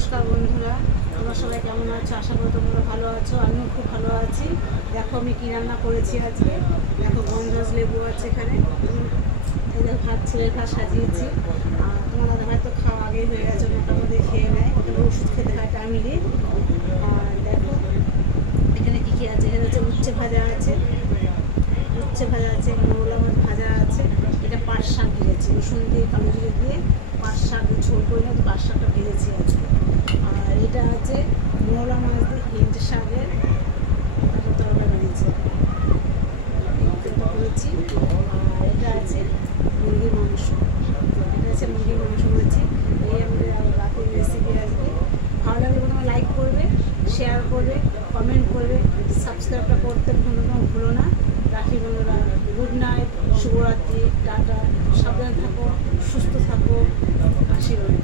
নমস্কার বন্ধুরা, তোমরা সবাই কেমন আছো? আশা করি তোমরা ভালো আছো। আমিও খুব ভালো আছি। দেখো আমি কী রান্না করেছি আজকে। দেখো গন্ধরাজ লেবু আছে এখানে, এদের ভাত ছেলের ভাত সাজিয়েছি। আর তোমার দাদা ভাই তো খাওয়া আগেই হয়ে গেছে, মোটামুটি খেয়ে নেয়, এখানে ওষুধ খেতে হয় টাইমলি। আর দেখো এখানে কী কী আছে, এখানে হচ্ছে উচ্ছে ভাজা আছে, মোলা মাছ ভাজা আছে। এটা পাট শাক ভেজেছি, রসুন দিয়ে কালো জিরে দিয়ে পাট শাক ঝোল করে না, তো পাট শাকটা ভেজেছি আজকে। আর এটা আছে মোলা মাছ দিয়ে হিঞ্চে শাকের একটা তরকারি ভেজেছি, এটা করেছি। আর এটা আছে মুরগির মাংস, করেছি। এই আমাদের রাতের রেসিপি আজকে। ভালো লাগলে তোমরা লাইক করবে, শেয়ার করবে, কমেন্ট করবে, সাবস্ক্রাইবটা করতে ভুলো না। রাখি বন্ধুরা, গুড নাইট, শুভরাত্রি, টাটা, সাবধানে থাকো, সুস্থ থাকো, আশীর্বাদ।